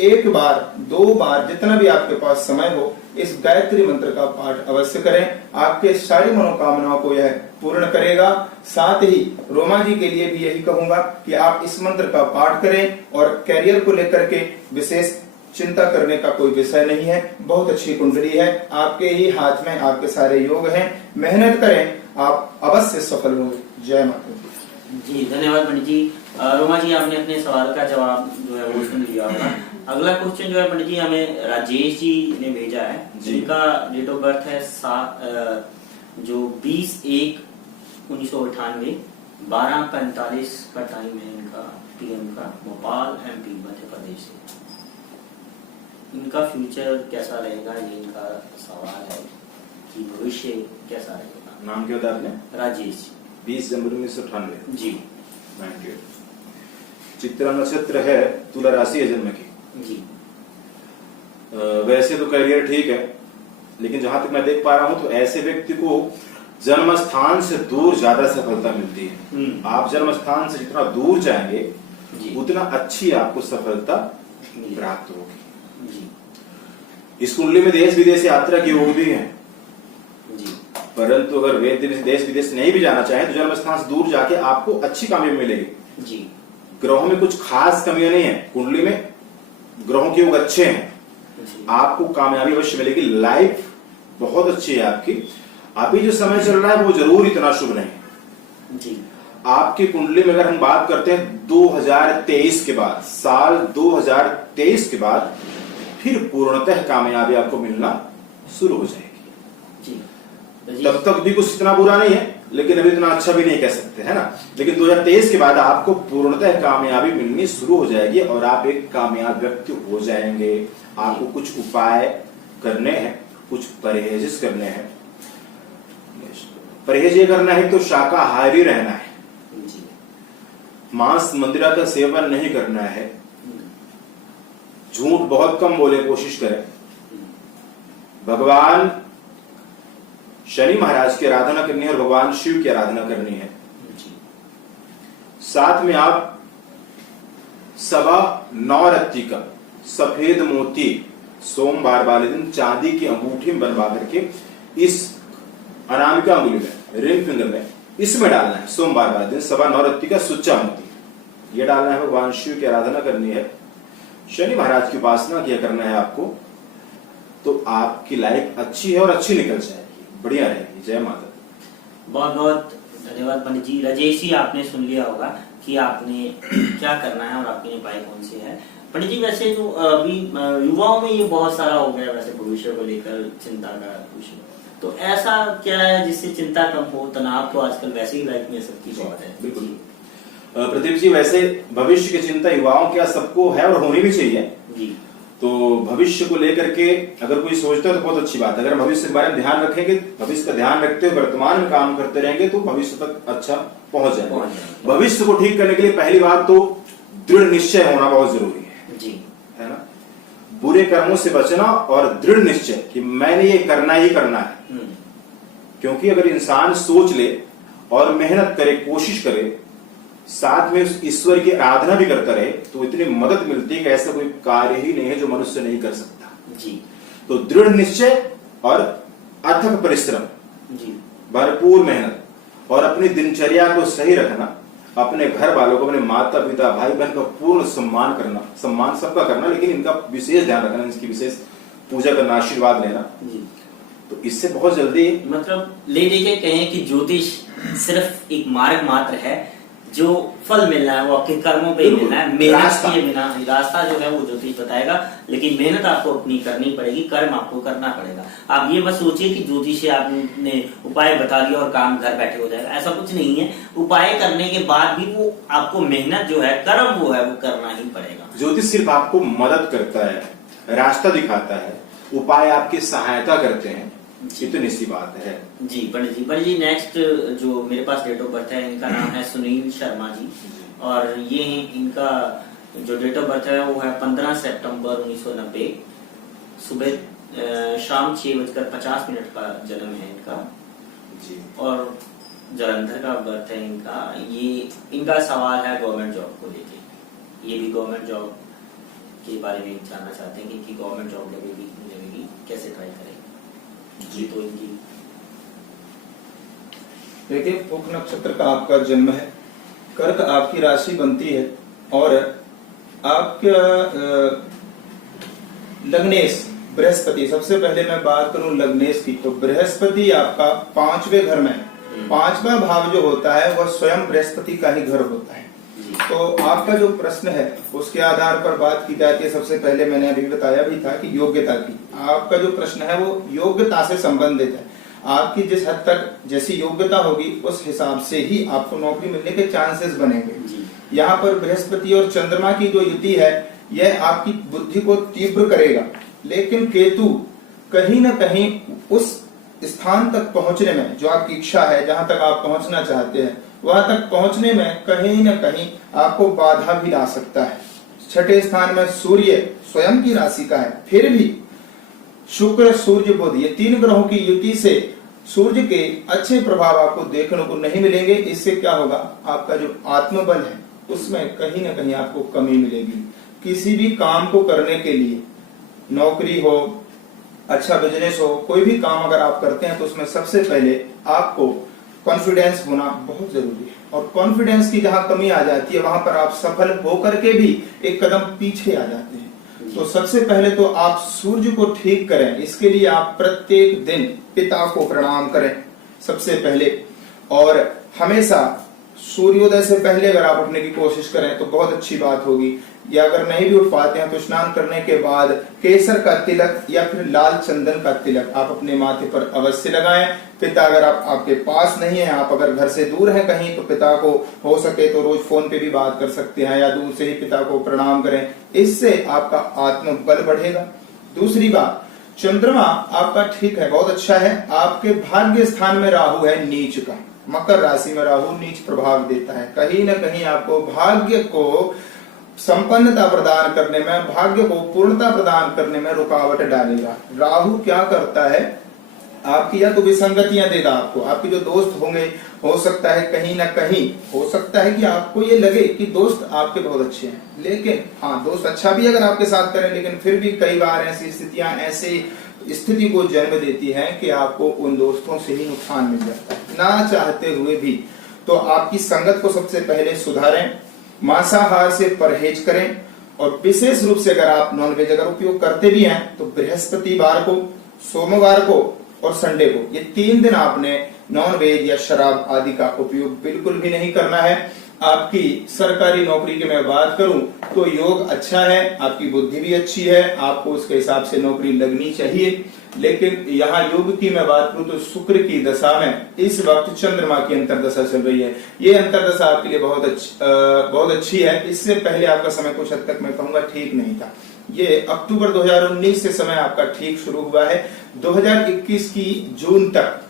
1 बार 2 बार जितना भी आपके पास समय हो, इस गायत्री मंत्र का पाठ अवश्य करें। आपके सारी मनोकामनाओं को यह पूर्ण करेगा। साथ ही रोमा जी के लिए भी यही कहूंगा कि आप इस मंत्र का पाठ करें, और कैरियर को लेकर के विशेष चिंता करने का कोई विषय नहीं है। बहुत अच्छी कुंडली है, आपके ही हाथ में आपके सारे योग हैं। मेहनत करें, आप अवश्य सफल होंगे। जय माता दी। जी धन्यवाद पंडित जी। रोमा जी, आपने अपने सवाल का जवाब जो है वो सुन लिया होगा। अगला क्वेश्चन जो है पंडित जी हमें राजेश जी ने भेजा है, जिनका डेट ऑफ बर्थ है 20/1/1998, 12:45 का टाइम है इनका, PM का, भोपाल MP मध्य प्रदेश से। इनका फ्यूचर कैसा रहेगा, ये इनका सवाल है कि भविष्य कैसा रहेगा। नाम क्या बताया आपने? राजेश। 20 जनवरी 1998 जी। 98। चित्रा नक्षत्र है, तुला राशि है जन्म की जी। वैसे तो करियर ठीक है, लेकिन जहां तक मैं देख पा रहा हूं तो ऐसे व्यक्ति को जन्म स्थान से दूर ज्यादा सफलता मिलती है। आप जन्म स्थान से जितना दूर जाएंगे उतना अच्छी आपको सफलता प्राप्त होगी जी। इस कुंडली में देश विदेश यात्रा के योग भी है जी। परंतु अगर वे देश विदेश नहीं भी जाना चाहे तो जन्म स्थान से दूर जाके आपको अच्छी कामयाबी मिलेगी जी। ग्रहों में कुछ खास कमियां नहीं है, कुंडली में ग्रहों के योग अच्छे हैं, आपको कामयाबी अवश्य मिलेगी। लाइफ बहुत अच्छी है आपकी। अभी जो समय चल रहा है वो जरूर इतना शुभ नहीं जी। आपकी कुंडली में अगर हम बात करते हैं 2023 के बाद, साल 2023 के बाद फिर पूर्णतः कामयाबी आपको मिलना शुरू हो जाएगी जी। तब तक भी कुछ इतना बुरा नहीं है, लेकिन अभी इतना अच्छा भी नहीं कह सकते, है ना। लेकिन 2023 के बाद आपको पूर्णतः कामयाबी मिलनी शुरू हो जाएगी और आप एक कामयाब व्यक्ति हो जाएंगे। आपको कुछ उपाय करने हैं, कुछ परहेज करने हैं। परहेज ये करना है तो शाकाहारी रहना है, मांस मंदिरा का सेवन नहीं करना है, झूठ बहुत कम बोले, कोशिश करें, भगवान शनि महाराज की आराधना करनी है और भगवान शिव की आराधना करनी है। साथ में आप 9.25 रत्ती का सफेद मोती सोमवार वाले दिन चांदी की अंगूठी में बनवा करके इस अनामिका अंगुली में, रिंग फिंगर में, इसमें डालना है। सोमवार वाले दिन 9:15 रत्ती का सुच्चा मोती ये डालना है। भगवान शिव की आराधना करनी है, शनि महाराज की उपासना किया करना है आपको, तो आपकी लाइफ अच्छी है और अच्छी निकल जाएगी, बढ़िया रहेगी। जय माता दी। बहुत बहुत धन्यवाद पंडित जी। राजेश जी, आपने सुन लिया होगा कि आपने क्या करना है और आपके उपाय कौन से है। पंडित जी, वैसे जो अभी युवाओं में ये बहुत सारा हो गया वैसे भविष्य को लेकर चिंता का कुछ, तो ऐसा क्या है जिससे चिंता कम हो? तनाव तो आजकल वैसे ही लाइफ में सबकी बहुत है। बिल्कुल प्रदीप जी, वैसे भविष्य की चिंता युवाओं क्या सबको है और होनी भी चाहिए जी। तो भविष्य को लेकर के अगर कोई सोचता है तो बहुत अच्छी बात है। अगर भविष्य के बारे में ध्यान रखेंगे, भविष्य का ध्यान रखते हुए वर्तमान में काम करते रहेंगे तो भविष्य तक अच्छा पहुंच जाएगा। भविष्य को ठीक करने के लिए पहली बात तो दृढ़ निश्चय होना बहुत जरूरी है जी, है ना। बुरे कर्मों से बचना और दृढ़ निश्चय कि मैंने ये करना ही करना है। क्योंकि अगर इंसान सोच ले और मेहनत करे, कोशिश करे, साथ में उस ईश्वर की आराधना भी करता रहे, तो इतनी मदद मिलती है कि ऐसा कोई कार्य ही नहीं है जो मनुष्य नहीं कर सकता जी। तो दृढ़ निश्चय और अथक परिश्रम जी, भरपूर मेहनत और अपनी दिनचर्या को सही रखना, अपने घर वालों को, अपने माता पिता भाई बहन का पूर्ण सम्मान करना, सम्मान सबका करना, लेकिन इनका विशेष ध्यान रखना, इनकी विशेष पूजा करना, आशीर्वाद लेना जी। तो इससे बहुत जल्दी मतलब ले देके कहें कि ज्योतिष सिर्फ एक मार्ग मात्र है, जो फल मिलना है वो आपके कर्मों पे ही मिलना है। मेहनत किए बिना रास्ता जो है वो ज्योतिष बताएगा, लेकिन मेहनत आपको अपनी करनी पड़ेगी, कर्म आपको करना पड़ेगा। आप ये मत सोचिए कि ज्योतिष से आपने उपाय बता दिया और काम घर बैठे हो जाएगा, ऐसा कुछ नहीं है। उपाय करने के बाद भी वो आपको मेहनत जो है, कर्म वो है, वो करना ही पड़ेगा। ज्योतिष सिर्फ आपको मदद करता है, रास्ता दिखाता है, उपाय आपकी सहायता करते हैं, इतनी सी बात है जी। पंडित जी, नेक्स्ट जो मेरे पास डेट ऑफ बर्थ है, इनका नाम है सुनील शर्मा जी, और ये इनका जो डेट ऑफ बर्थ है वो है 15 सितंबर 1990, सुबह शाम 6:50 का जन्म है इनका जी। और जलंधर का बर्थ है इनका। ये इनका सवाल है गवर्नमेंट जॉब को लेके, ये भी गवर्नमेंट जॉब के बारे में जानना चाहते हैं कि गवर्नमेंट जॉब लगेगी नहीं लगेगी, कैसे ट्राई करें जी। तो इनकी देखिए, पुक नक्षत्र का आपका जन्म है, कर्क आपकी राशि बनती है और आपका लग्नेश बृहस्पति, सबसे पहले मैं बात करूं लग्नेश की, तो बृहस्पति आपका 5वें घर में है। 5वां भाव जो होता है वह स्वयं बृहस्पति का ही घर होता है। तो आपका जो प्रश्न है उसके आधार पर बात की जाती है। सबसे पहले मैंने अभी बताया भी था कि योग्यता की, आपका जो प्रश्न है वो योग्यता से संबंधित है। आपकी जिस हद तक जैसी योग्यता होगी उस हिसाब से ही आपको नौकरी मिलने के चांसेस बनेंगे। यहाँ पर बृहस्पति और चंद्रमा की जो युति है यह आपकी बुद्धि को तीव्र करेगा, लेकिन केतु कहीं न कहीं उस स्थान तक पहुंचने में जो आपकी इच्छा है, जहां तक आप पहुंचना चाहते हैं वहां तक पहुंचने में कहीं न कहीं आपको बाधा भी ला सकता है। 6ठे स्थान में सूर्य स्वयं की राशि का है, फिर भी शुक्र सूर्य बुध ये 3 ग्रहों की युति से सूर्य के अच्छे प्रभाव आपको देखने को नहीं मिलेंगे। इससे क्या होगा, आपका जो आत्मबल है उसमें कहीं न कहीं आपको कमी मिलेगी। किसी भी काम को करने के लिए, नौकरी हो, अच्छा बिजनेस हो, कोई भी काम अगर आप करते हैं तो उसमें सबसे पहले आपको कॉन्फिडेंस होना बहुत जरूरी है। और कॉन्फिडेंस की जहां कमी आ जाती है वहां पर आप सफल होकर के भी एक कदम पीछे आ जाते हैं। तो सबसे पहले तो आप सूर्य को ठीक करें, इसके लिए आप प्रत्येक दिन पिता को प्रणाम करें सबसे पहले, और हमेशा सूर्योदय से पहले अगर आप उठने की कोशिश करें तो बहुत अच्छी बात होगी। या अगर नहीं भी उठ पाते हैं तो स्नान करने के बाद केसर का तिलक या फिर लाल चंदन का तिलक आप अपने माथे पर अवश्य लगाएं। पिता अगर आपके पास नहीं है, आप अगर घर से दूर हैं कहीं, तो पिता को हो सके तो रोज फोन पे भी बात कर सकते हैं या दूर से ही पिता को प्रणाम करें, इससे आपका आत्मबल बढ़ेगा। दूसरी बात, चंद्रमा आपका ठीक है, बहुत अच्छा है। आपके भाग्य स्थान में राहु है नीच का, मकर राशि में राहु नीच प्रभाव देता है। कहीं न कहीं आपको भाग्य को संपन्नता प्रदान करने में, भाग्य को पूर्णता प्रदान करने में रुकावट डालेगा। राहु क्या करता है, आपकी या तो विसंगतियां देगा आपको, आपके जो दोस्त होंगे हो सकता है कहीं ना कहीं हो सकता है कि आपको ये लगे कि दोस्त आपके बहुत अच्छे हैं, लेकिन हाँ, दोस्त अच्छा भी अगर आपके साथ करें, लेकिन फिर भी कई बार ऐसी स्थितियां ऐसे स्थिति को जन्म देती है कि आपको उन दोस्तों से ही नुकसान मिल जाता है ना चाहते हुए भी। तो आपकी संगत को सबसे पहले सुधारें, मांसाहार से परहेज करें, और विशेष रूप से अगर आप नॉनवेज अगर उपयोग करते भी हैं तो बृहस्पतिवार को, सोमवार को और संडे को, ये 3 दिन आपने नॉनवेज या शराब आदि का उपयोग बिल्कुल भी नहीं करना है। आपकी सरकारी नौकरी की मैं बात करूं तो योग अच्छा है, आपकी बुद्धि भी अच्छी है, आपको उसके हिसाब से नौकरी लगनी चाहिए। लेकिन यहाँ योग की मैं बात करूं तो शुक्र की दशा में इस वक्त चंद्रमा की अंतरदशा चल रही है। ये अंतरदशा आपके लिए बहुत अच्छी है। इससे पहले आपका समय कुछ हद तक मैं कहूंगा ठीक नहीं था। ये अक्टूबर 2019 से समय आपका ठीक शुरू हुआ है। 2021 की जून तक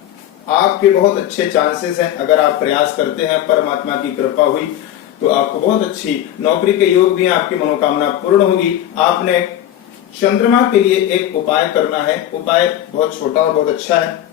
आपके बहुत अच्छे चांसेस हैं। अगर आप प्रयास करते हैं, परमात्मा की कृपा हुई तो आपको बहुत अच्छी नौकरी के योग भी हैं, आपकी मनोकामना पूर्ण होगी। आपने चंद्रमा के लिए एक उपाय करना है। उपाय बहुत छोटा और बहुत अच्छा है।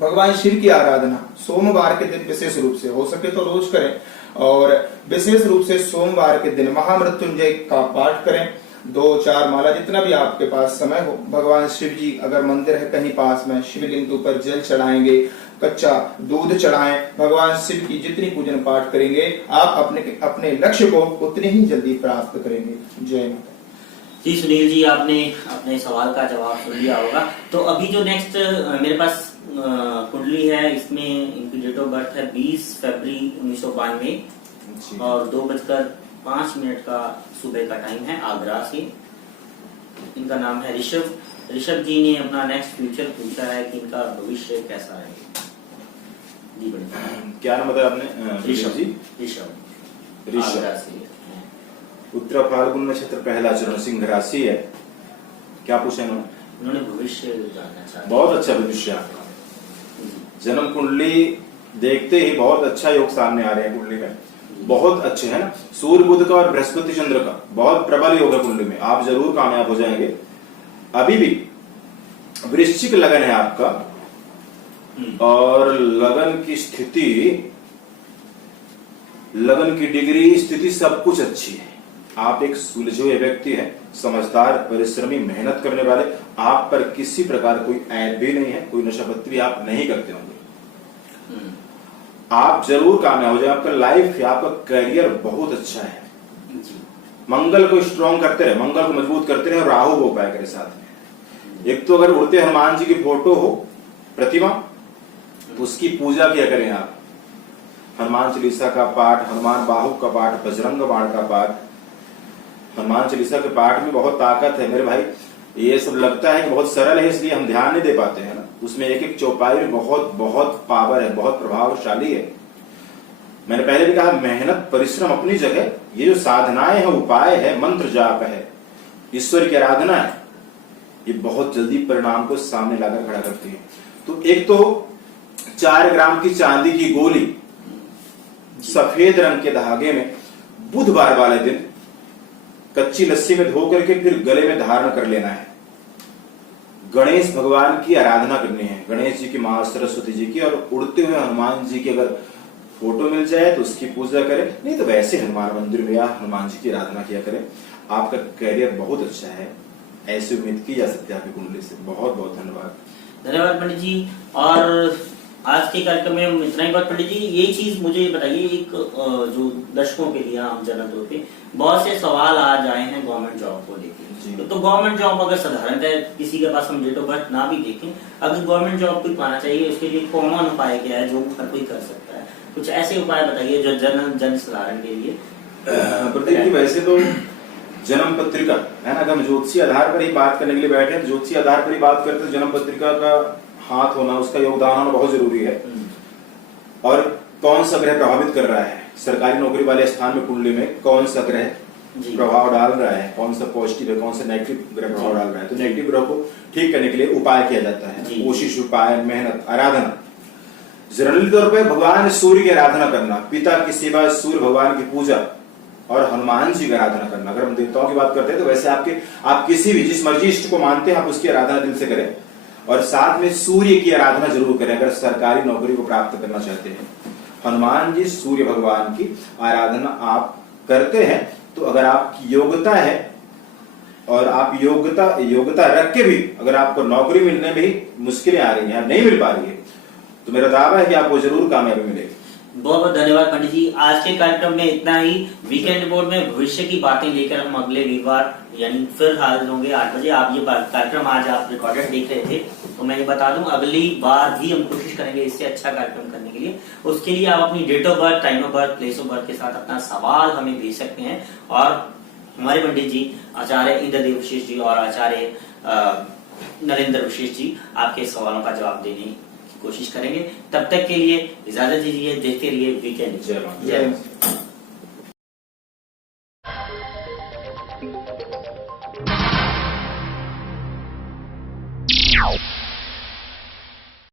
भगवान शिव की आराधना सोमवार के दिन विशेष रूप से, हो सके तो रोज करें, और विशेष रूप से सोमवार के दिन महामृत्युंजय का पाठ करें। 2-4 माला, जितना भी आपके पास समय हो। भगवान शिव जी अगर मंदिर है कहीं पास में, शिवलिंग के ऊपर जल चढ़ाएंगे, कच्चा दूध चढ़ाएं, भगवान शिव की जितनी पूजन पाठ करेंगे आप अपने लक्ष्य को उतने ही जल्दी प्राप्त करेंगे। जय माता जी। सुनील जी, आपने अपने सवाल का जवाब सुन लिया होगा। तो अभी जो नेक्स्ट मेरे पास कुंडली है, इसमें इनकी डेट ऑफ बर्थ है 20 फरवरी 1992 और 2:05 का सुबह का टाइम है, आगरा से। इनका नाम है ऋषभ। ऋषभ जी ने अपना नेक्स्ट फ्यूचर पूछा है कि इनका भविष्य कैसा है। जी बढ़िया। क्या नाम बताया आपने? ऋषभ जी। ऋषभ ऋषभ आगरा से। उत्तरा फाल्गुन नक्षत्र, पहला चरण, सिंह राशि है। क्या पूछा उन्होंने भविष्य जानना चाहा। बहुत अच्छा भविष्य आपका। जन्म कुंडली देखते ही बहुत अच्छा योग सामने आ रहे हैं कुंडली में, बहुत अच्छे है ना। सूर्य बुध का और बृहस्पति चंद्र का बहुत प्रबल योग है कुंडली में, आप जरूर कामयाब हो जाएंगे। अभी भी वृश्चिक लगन है आपका, और लगन की स्थिति, लगन की डिग्री, स्थिति सब कुछ अच्छी है। आप एक सुलझे हुए व्यक्ति हैं, समझदार, परिश्रमी, मेहनत करने वाले। आप पर किसी प्रकार कोई ऐब भी नहीं है, कोई नशापत्ती आप नहीं करते होंगे। आप जरूर कामयाब हो जाए। आपका लाइफ, आपका करियर बहुत अच्छा है। मंगल को स्ट्रॉन्ग करते रहे, मंगल को मजबूत करते रहे, और राहु को उपाय करें साथ में। एक तो अगर उड़ते हनुमान जी की फोटो हो, प्रतिमा, तो उसकी पूजा किया करें आप। हनुमान चालीसा का पाठ, हनुमान बाहु का पाठ, बजरंग बाण का पाठ। हनुमान चालीसा के पाठ में बहुत ताकत है मेरे भाई। ये सब लगता है कि बहुत सरल है, इसलिए हम ध्यान नहीं दे पाते हैं ना। उसमें एक एक चौपाई में बहुत बहुत पावर है, बहुत प्रभावशाली है। मैंने पहले भी कहा, मेहनत परिश्रम अपनी जगह, ये जो साधनाएं है, उपाय है, मंत्र जाप है, ईश्वर की आराधना है, ये बहुत जल्दी परिणाम को सामने लाकर खड़ा करती है। तो एक तो 4 ग्राम की चांदी की गोली सफेद रंग के धागे में बुधवार वाले दिन कच्ची लस्सी में धो करके फिर गले में धारण कर लेना है। गणेश भगवान की आराधना करनी है, गणेश जी की, मां सरस्वती जी की, और उड़ते हुए हनुमान जी की अगर फोटो मिल जाए तो उसकी पूजा करें, नहीं तो वैसे हनुमान मंदिर में या हनुमान जी की आराधना किया करें। आपका करियर बहुत अच्छा है, ऐसी उम्मीद की जा सकती है आपकी कुंडली से। बहुत बहुत धन्यवाद। धन्यवाद पंडित जी। और आज के कार्यक्रम में इतना ही बात। पंडित जी, यही चीज मुझे बताइए, एक जो दर्शकों के लिए आम जनरल तौर पे बहुत से सवाल आज आए हैं गवर्नमेंट जॉब को लेकर। तो गवर्नमेंट जॉब अगर साधारणतः किसी के पास हम डेट ऑफ बर्थ ना भी देखें, अगर गवर्नमेंट जॉब कोई पाना चाहिए, उसके लिए कॉमन उपाय क्या है जो हर कोई कर सकता है? कुछ ऐसे उपाय बताइए जो जन साधारण के लिए। प्रदीप जी, वैसे तो जन्म पत्रिका है ना, अगर हम ज्योतिषी आधार पर ही बात करने के लिए बैठे हैं, ज्योतिषी आधार पर ही बात करते हैं, जन्म पत्रिका का हाथ होना, उसका योगदान होना बहुत जरूरी है। और कौन सा ग्रह प्रभावित कर रहा है, सरकारी नौकरी वाले स्थान में कुंडली में कौन सा ग्रह प्रभाव डाल रहा है, कौन सा पॉजिटिव है, कौन सा नेगेटिव ग्रह प्रभाव डाल रहा है। तो नेगेटिव ग्रह को ठीक करने के लिए उपाय किया जाता है, कोशिश, उपाय, मेहनत, आराधना। जनरली तौर पर भगवान सूर्य की आराधना करना, पिता की सेवा, सूर्य भगवान की पूजा और हनुमान जी की आराधना करना। अगर हम देवताओं की बात करते हैं तो वैसे आप किसी भी जिस मर्जी इष्ट को मानते हैं आप उसकी आराधना दिल से करें, और साथ में सूर्य की आराधना जरूर करें अगर सरकारी नौकरी को प्राप्त करना चाहते हैं। हनुमान जी सूर्य भगवान की आराधना आप करते हैं तो अगर आपकी योग्यता है और आप योग्यता रख के भी अगर आपको नौकरी मिलने में ही मुश्किलें आ रही हैं, नहीं मिल पा रही है, तो मेरा दावा है कि आपको जरूर कामयाबी मिलेगी। बहुत बहुत धन्यवाद पंडित जी। आज के कार्यक्रम में इतना ही। वीकेंड रिपोर्ट में भविष्य की बातें लेकर हम अगले वीरवार यानी फिर हाजिर होंगे 8 बजे। आप ये कार्यक्रम आज आप रिकॉर्डेड देख रहे थे, तो मैं ये बता दूं अगली बार भी हम कोशिश करेंगे इससे अच्छा कार्यक्रम करने के लिए। उसके लिए आप अपनी date of birth, time of birth, place of birth के साथ अपना सवाल हमें भेज सकते हैं और हमारे पंडित जी आचार्य इंद्रदेव वशिष्ठ जी और आचार्य नरेंद्र वशिष्ठ जी आपके सवालों का जवाब देने की कोशिश करेंगे। तब तक के लिए इजाजत दीजिए। देखते रहिए वीकेंड। जय माता। जय माता।